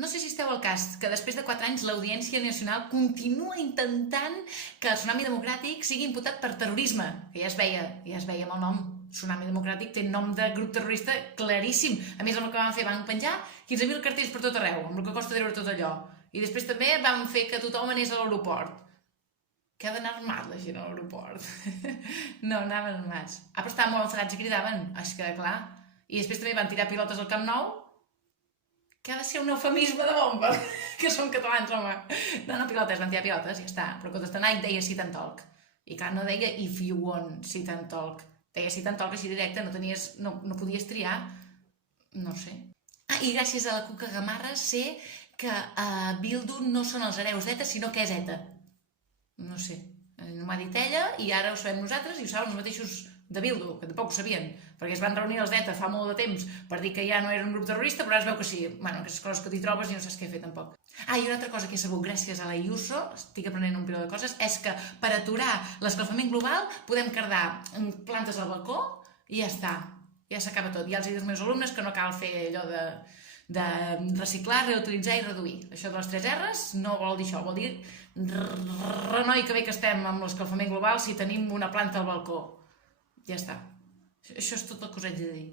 No sé si esteu al cas que després de 4 anys l'Audiència Nacional continua intentant que el Tsunami Democràtic sigui imputat per terrorisme, que ja es veia amb el nom. Tsunami Democràtic té nom de grup terrorista claríssim. A més, amb el que van fer van penjar 15.000 cartells per tot arreu, amb el que costa treure tot allò. I després també van fer que tothom anés a l'aeroport. Que ha d'anar armat la gent a l'aeroport. No, anaven armats. Ah, però estaven molt enfadats i cridaven, és que clar. I després també van tirar pilotes al Camp Nou, que ha de ser un eufemisme de bomba, que som catalans, home. No, pilotes, van tirar pilotes, ja està. Però quan està Nike deia sit and talk. I clar, no deia if you want sit and talk. Deia sit and talk així directe, no podies triar, no sé. Ah, i gràcies a la Cuca Gamarra sé que a Bildu no són els hereus d'ETA, sinó que és ETA. No sé, no m'ha dit ella i ara ho sabem nosaltres i ho saben els mateixos de Bildu, que tampoc ho sabien, perquè es van reunir els d'ETA fa molt de temps per dir que ja no era un grup terrorista, però ara es veu que sí. Bueno, aquestes coses que t'hi trobes i no saps què fer tampoc. Ah, i una altra cosa que he sabut gràcies a la Iuso, estic aprenent un piló de coses, és que per aturar l'escalfament global podem cardar plantes al balcó i ja està, ja s'acaba tot. Ja els dic als meus alumnes que no cal fer allò de reciclar, reutilitzar i reduir. Això de les 3 R's no vol dir això, vol dir renoi que bé que estem amb l'escalfament global si tenim una planta al balcó. Ja està. Això és tot el que us haig de dir.